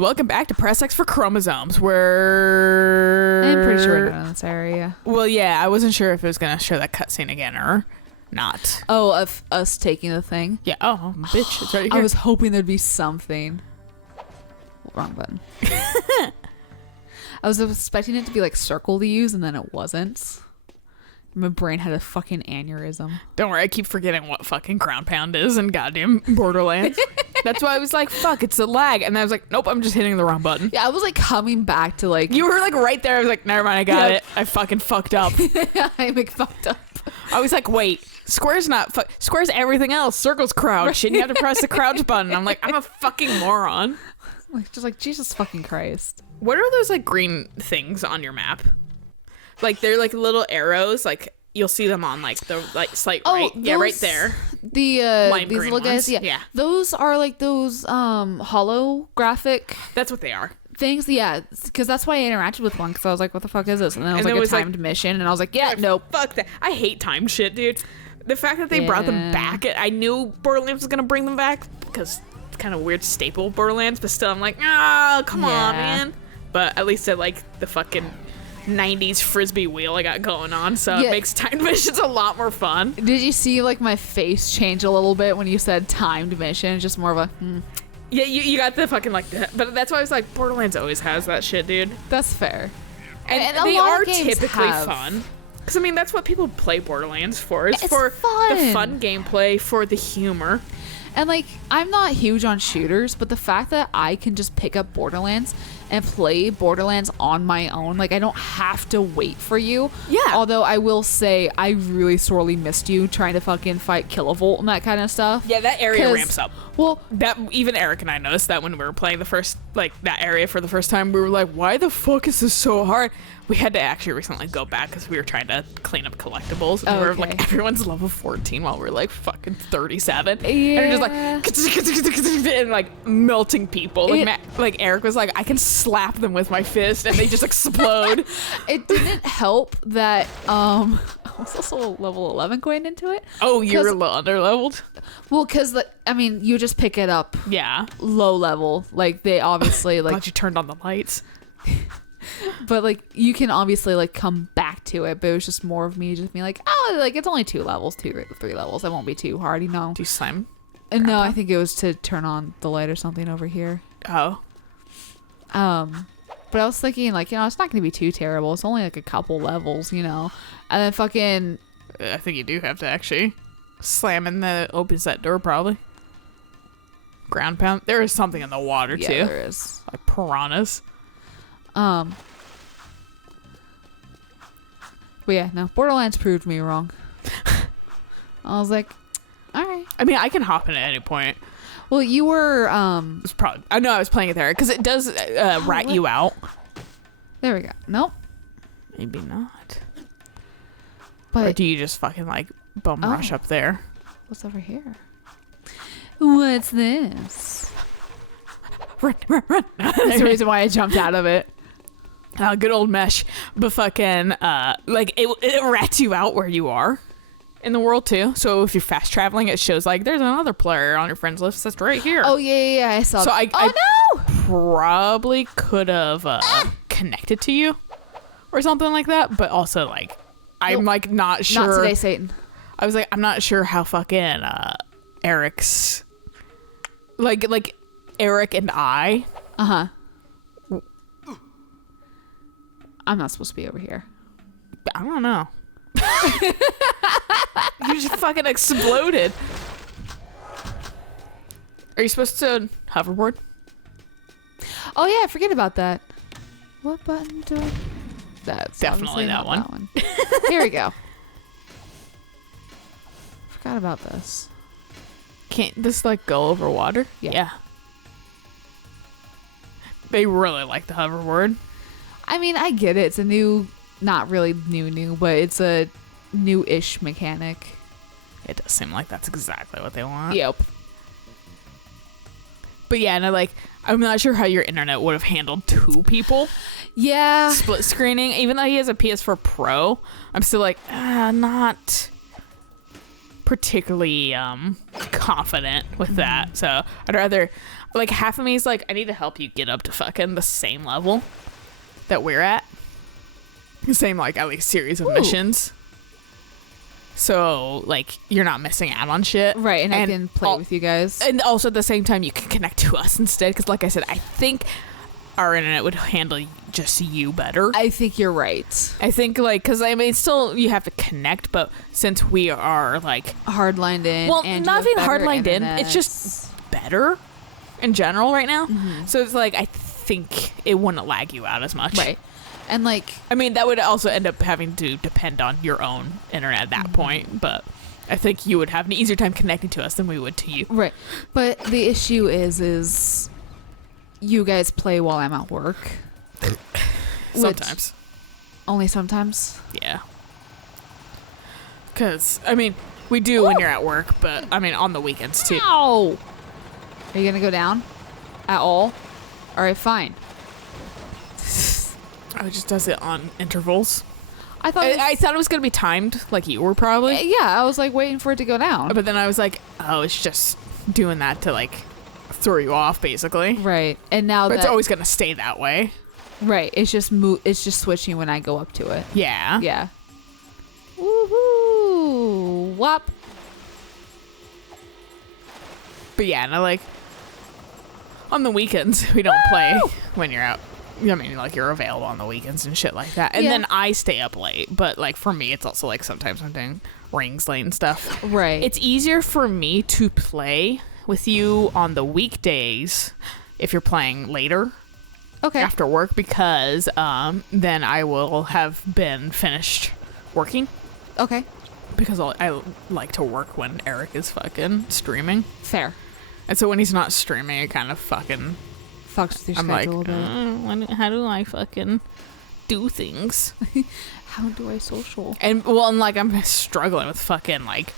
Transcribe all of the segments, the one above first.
welcome back to Press X for Chromosomes, where... I'm pretty sure we're done in this area. Well, yeah, I wasn't sure if it was going to show that cutscene again or not. Oh, of us taking the thing? Yeah, oh, bitch, it's right here. I was hoping there'd be something. Wrong button. I was expecting it to be like circle to use, and then it wasn't. My brain had a fucking aneurysm. Don't worry, I keep forgetting what fucking ground pound is in goddamn Borderlands. That's why I was like, fuck, it's a lag. And then I was like, nope, I'm just hitting the wrong button. Yeah, I was like coming back to like... You were like right there. I was like, never mind, I got it. I fucking fucked up. I like fucked up. I was like, wait, square's not... Square's everything else. Circle's crouch. And you have to press the crouch button. I'm like, I'm a fucking moron. Like, just like, Jesus fucking Christ. What are those like green things on your map? Like they're like little arrows, like you'll see them on like the like slight right. Yeah, right there. The Lime these green little guys, ones. yeah. Those are like those holographic That's what they are. things, yeah, because that's why I interacted with one, because I was like, what the fuck is this? And then it was like a timed mission, and I was like, yeah, nope. Fuck that. I hate timed shit, dude. The fact that they brought them back, I knew Borderlands was gonna bring them back because it's kind of weird staple Borderlands, but still I'm like, oh, come on, man. But at least I like the fucking 90s frisbee wheel I got going on, so it makes timed missions a lot more fun. Did you see like my face change a little bit when you said timed mission? It's just more of a Yeah, you got the fucking like that, but that's why I was like, Borderlands always has that shit, dude. That's fair. And they are typically fun. Because I mean, that's what people play Borderlands for. It's for the fun gameplay, for the humor. And like, I'm not huge on shooters, but the fact that I can just pick up Borderlands and play Borderlands on my own, like I don't have to wait for you. Yeah. Although I will say I really sorely missed you trying to fucking fight Kilovolt and that kind of stuff. Yeah, that area ramps up. Well, that even Eric and I noticed that when we were playing the first, like that area for the first time, we were like, why the fuck is this so hard? We had to actually recently go back because we were trying to clean up collectibles. And we were like, everyone's level 14 while we're like fucking 37. Yeah. And we're just like, and like melting people. Like Eric was like, I can slap them with my fist and they just explode. It didn't help that I was also level 11 going into it. Oh, you were under leveled? Well, because I mean, you just pick it up. Yeah. Low level. Like they obviously like. Glad you turned on the lights. But like you can obviously like come back to it, but it was just more of me just being like, oh, like it's only 2 levels, 3 levels. It won't be too hard, you know. Do you slam? And no, I think it was to turn on the light or something over here. Oh. But I was thinking like, you know, it's not gonna be too terrible. It's only like a couple levels, you know. And then fucking. I think you do have to actually slam in that opens that door probably. Ground pound. There is something in the water too. Yeah, there is. Like piranhas. But yeah, no, Borderlands proved me wrong. I was like, all right. I mean, I can hop in at any point. Well, you were It's probably. I know I was playing it there because it does rat you out. There we go. Nope. Maybe not. But or do you just fucking like bum rush up there? What's over here? What's this? Run, run, run. That's the reason why I jumped out of it. Good old mesh. But fucking, like, it rats you out where you are in the world, too. So if you're fast traveling, it shows, like, there's another player on your friends list that's right here. Oh, yeah, I saw that. I probably could have connected to you or something like that. But also, like, I'm, like, not sure. Not today, Satan. I was like, I'm not sure how fucking Eric's... Like, Eric and I... Uh-huh. I'm not supposed to be over here. I don't know. You just fucking exploded. Are you supposed to hoverboard? Oh yeah, I forget about that. What button do I... That's definitely that one. That one. Here we go. Forgot about this. Can't this like go over water? Yeah. They really like the hoverboard. I mean, I get it. It's a new, not really new, but it's a new-ish mechanic. It does seem like that's exactly what they want. Yep. But yeah, no, like, I'm not sure how your internet would have handled 2 people. Yeah. Split screening. Even though he has a PS4 Pro, I'm still like, not particularly confident with that. So I'd like half of me is like, I need to help you get up to fucking the same level that we're at. The same, like, at least series of missions. So, like, you're not missing out on shit. Right, and I can play with you guys. And also at the same time, you can connect to us instead. Because, like I said, I think our internet would handle just you better. I think you're right. I think, like, because, I mean, still, you have to connect. But since we are, like... hard-lined in. Well, and not even hard-lined in. internet. It's just better in general right now. So, it's like, I think it wouldn't lag you out as much. Right. And, like... I mean, that would also end up having to depend on your own internet at that point, but I think you would have an easier time connecting to us than we would to you. Right. But the issue is you guys play while I'm at work. Sometimes. Only sometimes? Yeah. Because, I mean, we do when you're at work, but, I mean, on the weekends, too. Ow! Are you going to go down? At all? Alright, fine. Oh, it just does it on intervals. I thought I thought it was going to be timed, like you were probably. Yeah, I was like waiting for it to go down. But then I was like, oh, it's just doing that to like throw you off, basically. Right. And now but it's always going to stay that way. Right. It's just it's just switching when I go up to it. Yeah. Yeah. Woohoo! Wop. But yeah, no, like on the weekends we don't play when you're out. I mean, like, you're available on the weekends and shit like that. And then I stay up late. But, like, for me, it's also, like, sometimes I'm doing rings late and stuff. Right. It's easier for me to play with you on the weekdays if you're playing later. Okay. After work, because then I will have been finished working. Okay. Because I like to work when Eric is fucking streaming. Fair. And so when he's not streaming, it kind of fucking... fucks with your I'm like, schedule a bit. how do I fucking do things? How do I social? And like I'm struggling with fucking like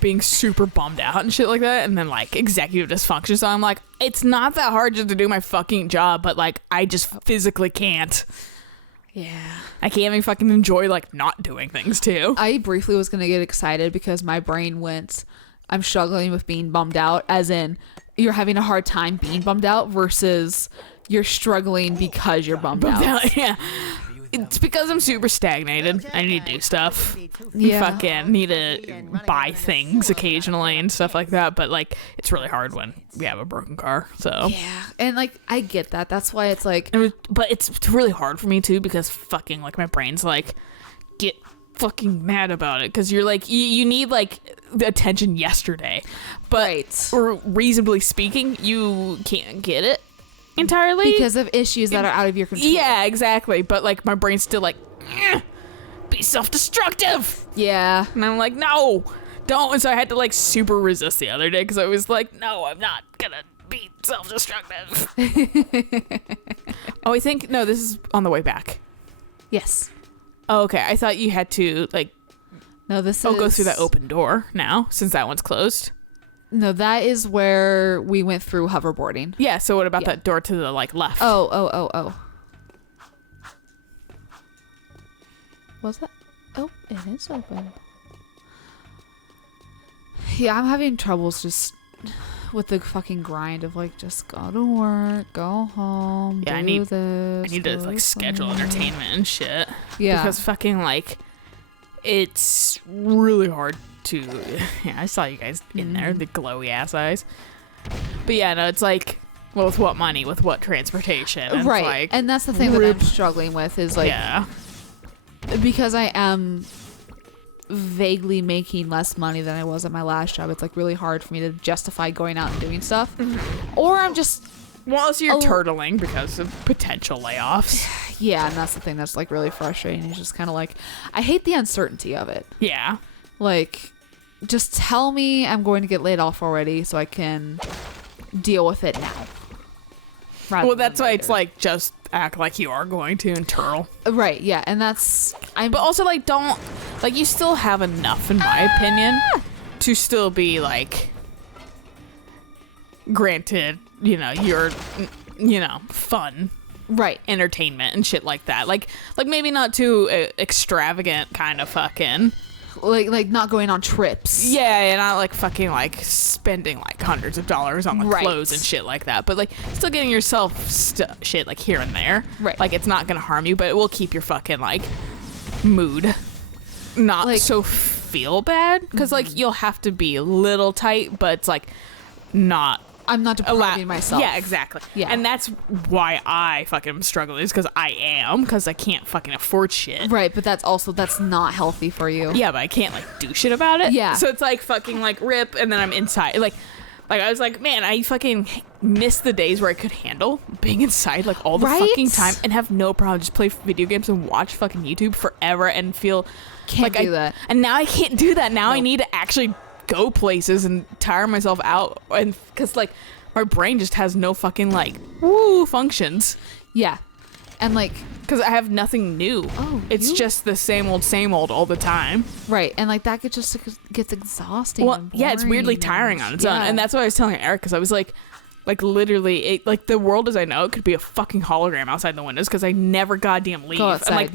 being super bummed out and shit like that, and then like executive dysfunction. So I'm like, it's not that hard just to do my fucking job, but like I just physically can't. Yeah. I can't even fucking enjoy like not doing things too. I briefly was gonna get excited because my brain went, I'm struggling with being bummed out, as in you're having a hard time being bummed out versus you're struggling because you're bummed out. Yeah. It's because I'm super stagnated. I need to do stuff. Yeah. Fucking need to buy things occasionally and stuff like that. But like, it's really hard when we have a broken car. So Yeah. And like, I get that. That's why it's like, but it's really hard for me too, because fucking like my brain's like, get fucking mad about it, because you're like, you need like the attention yesterday, but right. or reasonably speaking, you can't get it entirely because of issues that are out of your control. Yeah, exactly. But like my brain's still like, be self-destructive. Yeah. And I'm like, no, don't. And so I had to like super resist the other day, because I was like, no, I'm not gonna be self-destructive. Oh, I think no, this is on the way back. Yes. Oh, okay. I thought you had to like No, this is... go through that open door now, since that one's closed. No, that is where we went through hoverboarding. Yeah, so what about that door to the like left? Oh. Was that? Oh, it is open. Yeah, I'm having troubles just with the fucking grind of like, just go to work, go home, Yeah, do I need this. to like schedule entertainment and shit. Yeah. Because fucking like, it's really hard to... Yeah, I saw you guys in there, the glowy ass eyes. But yeah, no, it's like, well, with what money, with what transportation. And right. It's like, and that's the thing that I'm struggling with is like, yeah. because I am vaguely making less money than I was at my last job, it's like really hard for me to justify going out and doing stuff. Or I'm just... Well, also you're turtling because of potential layoffs. Yeah, and that's the thing that's like really frustrating. It's just kind of like, I hate the uncertainty of it. Yeah. Like, just tell me I'm going to get laid off already so I can deal with it now. Well, that's why it's like, just act like you are going to and turtle. Right, yeah, and that's... But also, like, don't... Like, you still have enough, in my opinion, to still be, like... Granted, you know, you're... You know, fun. Right. Entertainment and shit like that. Like maybe not too extravagant kind of fucking... like not going on trips. Yeah, and not like fucking like spending like hundreds of dollars on like Right. clothes and shit like that. But like still getting yourself shit like here and there. Right. Like it's not gonna harm you, but it will keep your fucking like mood not Like- so feel bad. Because like you'll have to be a little tight, but it's like not I'm not depriving myself. Yeah, exactly. Yeah. And that's why I fucking am struggling, is because I can't fucking afford shit. Right, but that's not healthy for you. Yeah, but I can't like do shit about it. Yeah. So it's like fucking like rip, and then I'm inside. Like I was like, man, I fucking miss the days where I could handle being inside like all the Right? fucking time and have no problem just play video games and watch fucking YouTube forever and feel Can't like do that. And now I can't do that. Now I Nope. need to actually go places and tire myself out, and because like my brain just has no fucking like functions. Yeah. And like Because I have nothing new. Oh, it's you- just the same old all the time. right, and like that gets exhausting. Well, and yeah, it's weirdly boring tiring on its own, yeah. and that's what I was telling Eric, because I was like literally, like the world as I know it could be a fucking hologram outside the windows, because I never goddamn leave. Go And outside, like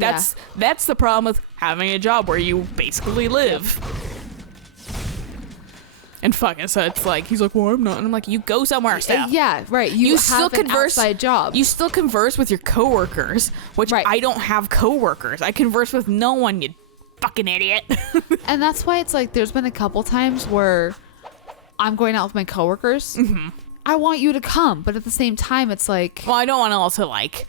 that's the problem with having a job where you basically live. And fucking, so it's like he's like, well, I'm not, and I'm like, you go somewhere, Steph. Yeah, right. You still have an converse outside job. You still converse with your coworkers, which Right. I don't have coworkers. I converse with no one, you fucking idiot. And that's why it's like there's been a couple times where I'm going out with my coworkers. Mm-hmm. I want you to come, but at the same time, it's like Well, I don't want to also like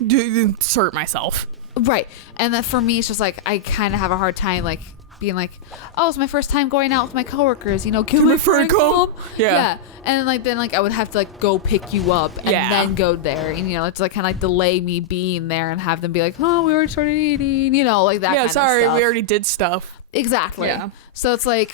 insert myself. right. And that for me, it's just like I kind of have a hard time like being like, oh, it's my first time going out with my coworkers. You know, can my friend come? Yeah. And like then like I would have to like go pick you up and Yeah. then go there, and you know it's like kind of like delay me being there and have them be like, oh, we already started eating. You know, like that. Yeah, kind sorry, of stuff. we already did stuff. Exactly. Yeah. So it's like,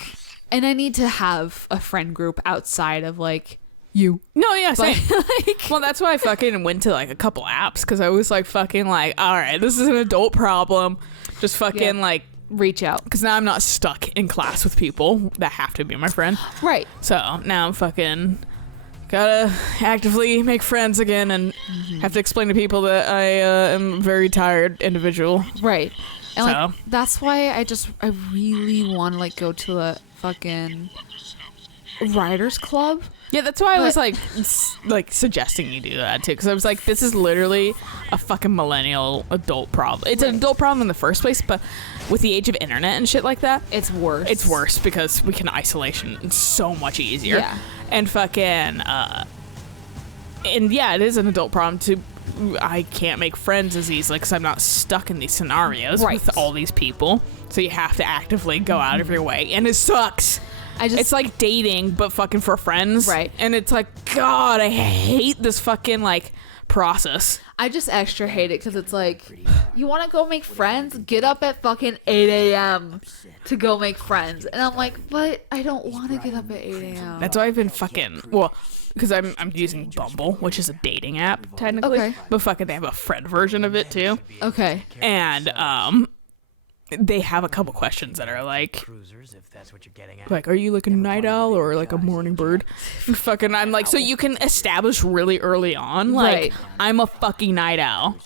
and I need to have a friend group outside of like you. No, yeah, But same. like, Well, that's why I fucking went to like a couple apps, because I was like fucking like, all right, this is an adult problem. Just fucking Yeah. like, reach out. because now I'm not stuck in class with people that have to be my friend. Right. So now I'm fucking gotta actively make friends again, and have to explain to people that I am a very tired individual. Right. And So. like that's why I really want to like go to a fucking writers club. Yeah, that's why I was But- like suggesting you do that too, because I was like, this is literally a fucking millennial adult problem. It's an adult problem in the first place, but with the age of internet and shit like that, It's worse. it's worse, because we can isolation so much easier. Yeah. And fucking and yeah, it is an adult problem too. I can't make friends as easily because I'm not stuck in these scenarios Right. with all these people. So you have to actively go out of your way, and it sucks. It's like dating, but fucking for friends. Right. And it's like, God, I hate this fucking like process. I just extra hate it because it's like, you want to go make friends? Get up at fucking 8 a.m. to go make friends. And I'm like, but I don't want to get up at 8 a.m. That's why I've been fucking, well, because I'm using Bumble, which is a dating app technically. Okay. But fucking they have a friend version of it too. Okay. And they have a couple questions that are like, Cruisers, if that's what you're getting at. are you like a night owl or like a morning bird? Fucking, I'm like, so you can establish really early on, like, Right. I'm a fucking night owl.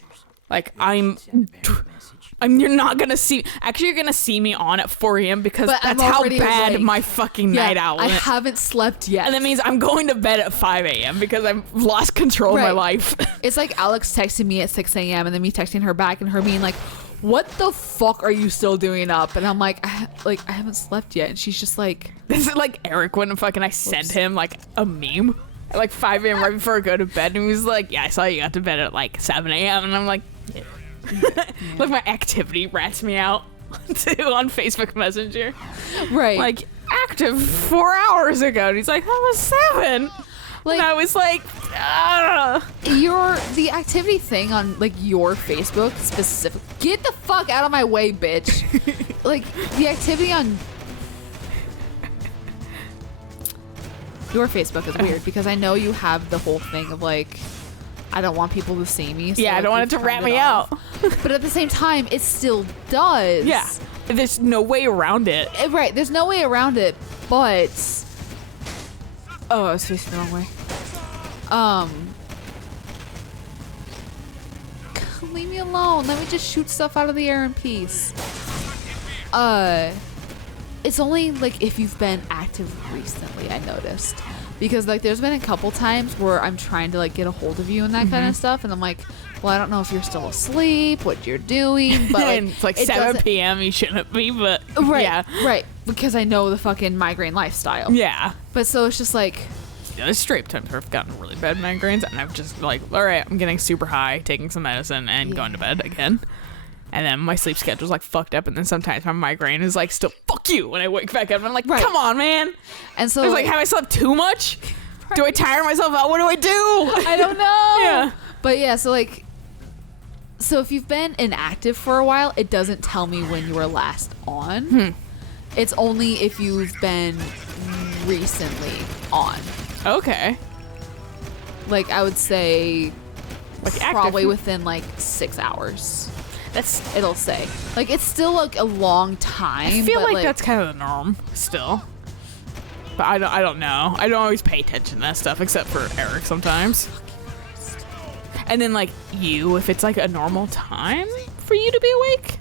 Like, you're not gonna see, actually, you're gonna see me on at 4 a.m. because But I'm that's how already bad awake. my fucking night owl I is. haven't slept yet. And that means I'm going to bed at 5 a.m. because I've lost control of my Right. life. It's like Alex texting me at 6 a.m. and then me texting her back and her being like, what the fuck are you still doing up? And I'm like, I haven't slept yet. And she's just like, This is like Eric when fucking I sent him like a meme at like 5 a.m. right before I go to bed, and he was like, yeah, I saw you got to bed at like 7 a.m. And I'm like, yeah. Like my activity rats me out too on Facebook Messenger. right. Like, active 4 hours ago. And he's like, that was 7. Like- and I was like, the activity thing on like your Facebook specific. Get the fuck out of my way, bitch. Like the activity on your Facebook is weird because I know you have the whole thing of like, I don't want people to see me. So yeah, I like, don't want it you've to rat turned me off. out. But at the same time, it still does. Yeah. There's no way around it. Right. There's no way around it, but oh, I was facing the wrong way. Leave me alone. Let me just shoot stuff out of the air in peace. it's only like if you've been active recently, I noticed. Because like there's been a couple times where I'm trying to like get a hold of you and that kind of stuff, and I'm like, well, I don't know if you're still asleep, what you're doing, but like, it's like 7 p.m. You shouldn't be, but right, yeah, right, because I know the fucking migraine lifestyle. yeah. But so it's just like, Yeah, there's straight times where I've gotten really bad migraines, and I've just like, all right, I'm getting super high, taking some medicine, and going to bed again. And then my sleep schedule's like fucked up, and then sometimes my migraine is like still fuck you when I wake back up. And I'm like, come on, man. And so I was like, have I slept too much? Do I tire myself out? What do I do? I don't know. Yeah. But yeah, so like, so if you've been inactive for a while, it doesn't tell me when you were last on. It's only if you've been recently on. Okay. Like I would say, Like probably active. within like 6 hours. That's. It'll say like it's still like a long time. I feel but like that's kind of the norm still. But I don't know. I don't always pay attention to that stuff except for Eric sometimes. And then like you, if it's like a normal time for you to be awake,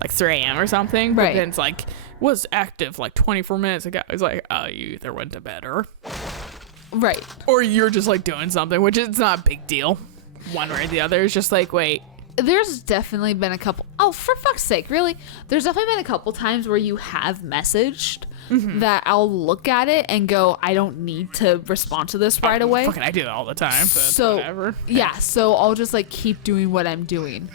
like 3 a.m. or something, but Right. then it's like was active like 24 minutes ago. It's like, oh, you either went to bed right. or you're just like doing something, which is not a big deal. One way or the other. It's just like, wait. There's definitely been a couple. Oh, for fuck's sake, really? There's definitely been a couple times where you have messaged that I'll look at it and go, I don't need to respond to this right away. Fucking, I do that all the time. So whatever. yeah, so I'll just like keep doing what I'm doing,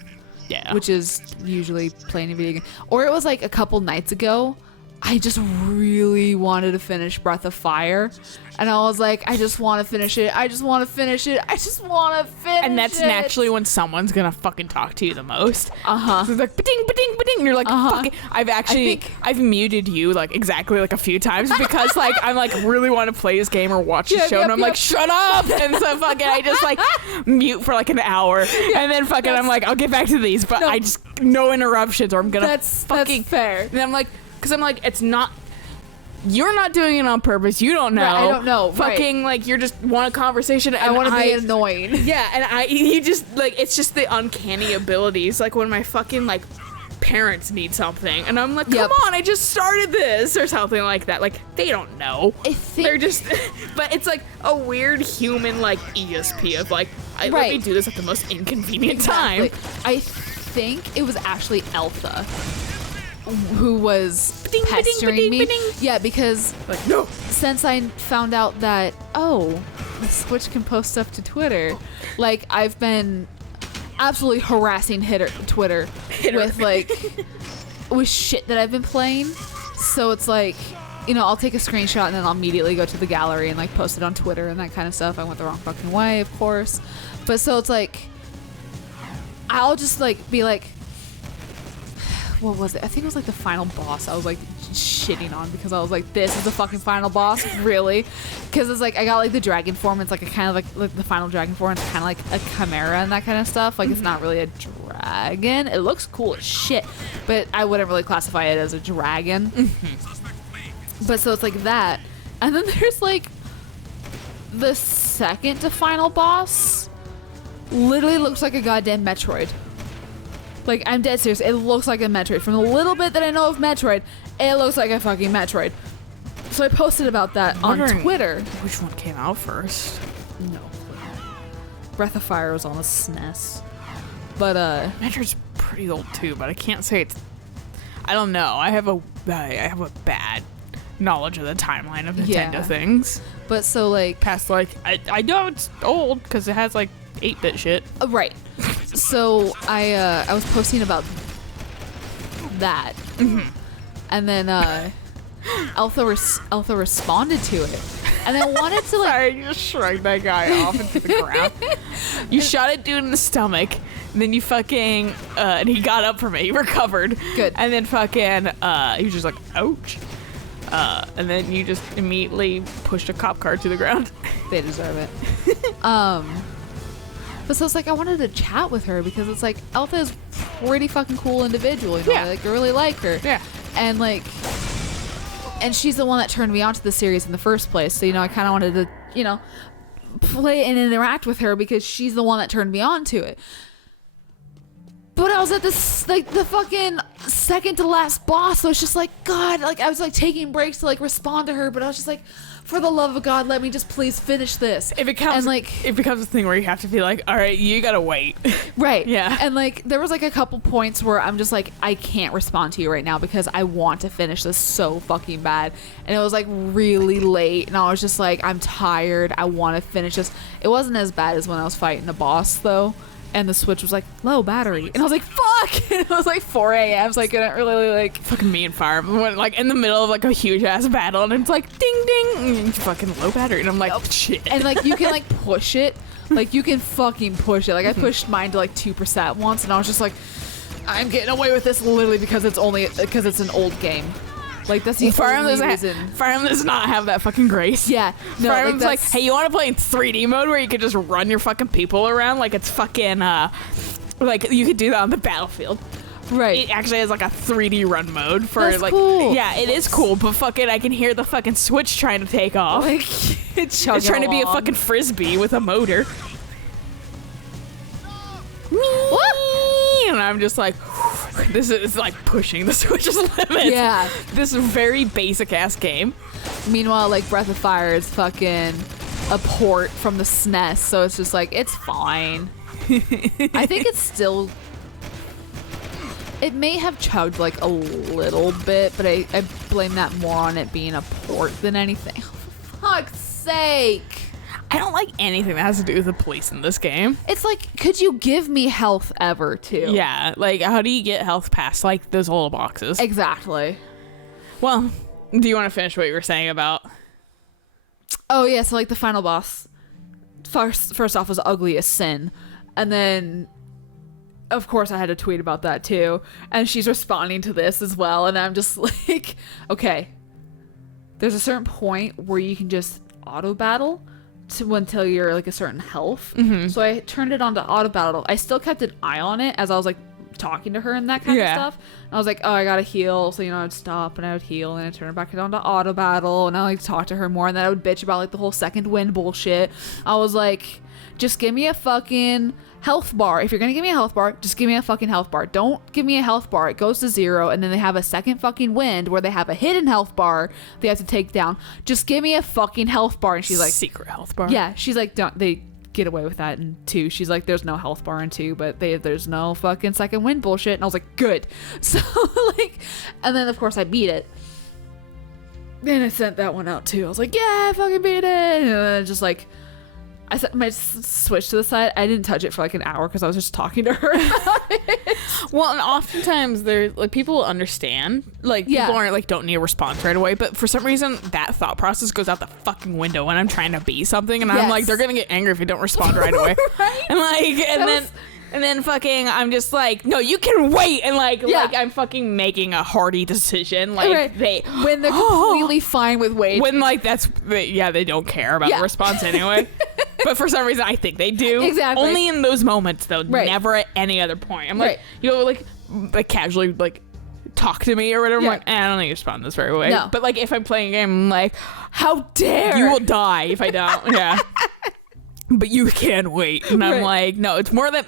Yeah. which is usually playing a video game. Or it was like a couple nights ago, I just really wanted to finish Breath of Fire, and I was like, I just want to finish it. I just want to finish it. I just want to finish it. And that's naturally when someone's gonna fucking talk to you the most. Uh-huh. So it's like ba-ding, ba-ding, ba-ding, and you're like, fuck it. think- I've muted you like exactly like a few times because like I'm like really want to play this game or watch the show, and I'm like, shut up. And so fucking I just like mute for like an hour, and then fucking I'm like, I'll get back to these, but I just no interruptions or I'm gonna That's fucking fair. And I'm like, because I'm like, it's not. You're not doing it on purpose. You don't know. Right, I don't know. Fucking like you're just want a conversation. And I want to be annoying. yeah, and he just like it's just the uncanny abilities. Like when my fucking like parents need something, and I'm like, come on, I just started this or something like that. Like they don't know. I think They're just, but it's like a weird human like ESP of like, let me do this at the most inconvenient time. I think it was actually Elsa who was pestering me. Yeah, because Like no. since I found out that the Switch can post stuff to Twitter, like I've been absolutely harassing Twitter with like with shit that I've been playing. So it's like, you know, I'll take a screenshot and then I'll immediately go to the gallery and like post it on Twitter and that kind of stuff. I went the wrong fucking way, of course. But so it's like I'll just like be like, what was it? I think it was like the final boss. I was like shitting on because I was like, this is the fucking final boss, really? Because it's like I got like the dragon form. It's like a kind of like the final dragon form. It's kind of like a chimera and that kind of stuff. Like it's not really a dragon. It looks cool as shit, but I wouldn't really classify it as a dragon. But so it's like that, and then there's like the second to final boss. Literally looks like a goddamn Metroid. Like, I'm dead serious. It looks like a Metroid. From the little bit that I know of Metroid, it looks like a fucking Metroid. So I posted about that on Twitter. Which one came out first? No. Breath of Fire was on the SNES. But, Metroid's pretty old too, but I can't say it's. I don't know. I have a bad knowledge of the timeline of Nintendo things. But so, like. Past, like, I know it's old because it has, like, 8-bit shit. Right. So I was posting about that, and then Elsa responded to it, and I wanted to like. Sorry, you just shrugged that guy off into the ground. You shot a dude in the stomach, and then you fucking and he got up from it. He recovered. Good. And then fucking he was just like, ouch. And then you just immediately pushed a cop car to the ground. They deserve it. But so it's like I wanted to chat with her because it's like Elsa is pretty fucking cool individual, you know. Yeah. Like I really like her. Yeah. And like, and she's the one that turned me onto the series in the first place. So you know, I kind of wanted to, you know, play and interact with her because she's the one that turned me on to it. But I was at this like the fucking second to last boss, so it's just like, God, like I was like taking breaks to like respond to her, but I was just like, for the love of God, let me just please finish this. It becomes a thing where you have to be like, all right, you gotta wait. Right. Yeah. And like there was like a couple points where I'm just like, I can't respond to you right now because I want to finish this so fucking bad. And it was like really late, and I was just like, I'm tired. I want to finish this. It wasn't as bad as when I was fighting the boss though. And the Switch was like, low battery. And I was like, fuck! And it was like 4 a.m. So I couldn't really like... Fucking me and Fire went like in the middle of like a huge ass battle, and it's like, ding ding! And fucking low battery. And I'm like, shit. And like you can like push it. Like you can fucking push it. Like I pushed mine to like 2% once, and I was just like, I'm getting away with this literally because it's an old game. Like that's the only reason. Fire Emblem does not have that fucking grace. Yeah, no, Fire Emblem's like, hey, you want to play in 3D mode where you could just run your fucking people around like it's fucking like you could do that on the battlefield. Right. It actually has like a 3D run mode for that's like cool. Yeah, it is cool, but fucking I can hear the fucking Switch trying to take off. Like it's trying to be a fucking frisbee with a motor. And I'm just like, this is like pushing the Switch's limits. Yeah. This very basic ass game. Meanwhile, like Breath of Fire is fucking a port from the SNES, so it's just like, it's fine. I think it's still... It may have chugged like a little bit, but I blame that more on it being a port than anything. For fuck's sake. I don't like anything that has to do with the police in this game. It's like, could you give me health ever, too? Yeah, like, how do you get health past, like, those little boxes? Exactly. Well, do you want to finish what you were saying about... Oh, yeah, so, like, the final boss, first off, was ugly as sin. And then, of course, I had a tweet about that, too. And she's responding to this as well, and I'm just like, okay. There's a certain point where you can just auto-battle until you're like a certain health. So I turned it on to auto battle. I still kept an eye on it as I was like talking to her and that kind of stuff. And I was like, oh, I gotta heal. So, you know, I'd stop and I would heal, and I'd turn it back on to auto battle, and I like talk to her more, and then I would bitch about like the whole second wind bullshit. I was like, just give me a fucking health bar. If you're gonna give me a health bar, just give me a fucking health bar. Don't give me a health bar. It goes to 0, and then they have a second fucking wind where they have a hidden health bar they have to take down. Just give me a fucking health bar. And she's like, secret health bar. Yeah, she's like, don't they get away with that in 2? She's like, there's no health bar in 2, but there's no fucking second wind bullshit. And I was like, good. So like, and then of course I beat it. Then I sent that one out too. I was like, yeah, I fucking beat it. And then just like, I set my Switch to the side. I didn't touch it for like an hour because I was just talking to her about it. Well, and oftentimes like people will understand. Like people aren't like don't need a response right away, but for some reason that thought process goes out the fucking window when I'm trying to beat something, and I'm like, they're gonna get angry if you don't respond right away. Right? And like, and then fucking I'm just like, no, you can wait, and like I'm fucking making a hardy decision. Like when they're completely fine with waiting. When like they don't care about the response anyway. But for some reason, I think they do. Exactly. Only in those moments, though. Right. Never at any other point. I'm like, you know, like casually, like, talk to me or whatever. I'm like, I don't think you respond this very way. No. But, like, if I'm playing a game, I'm like, how dare you will die if I don't. Yeah. But you can wait. And I'm like, no, it's more that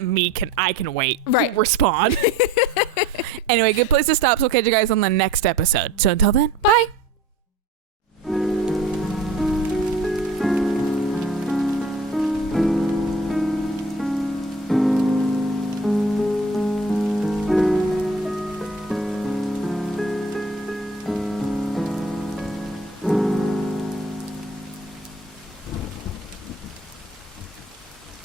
I can wait. Right. Respond. Anyway, good place to stop. So, we'll catch you guys on the next episode. So, until then, bye.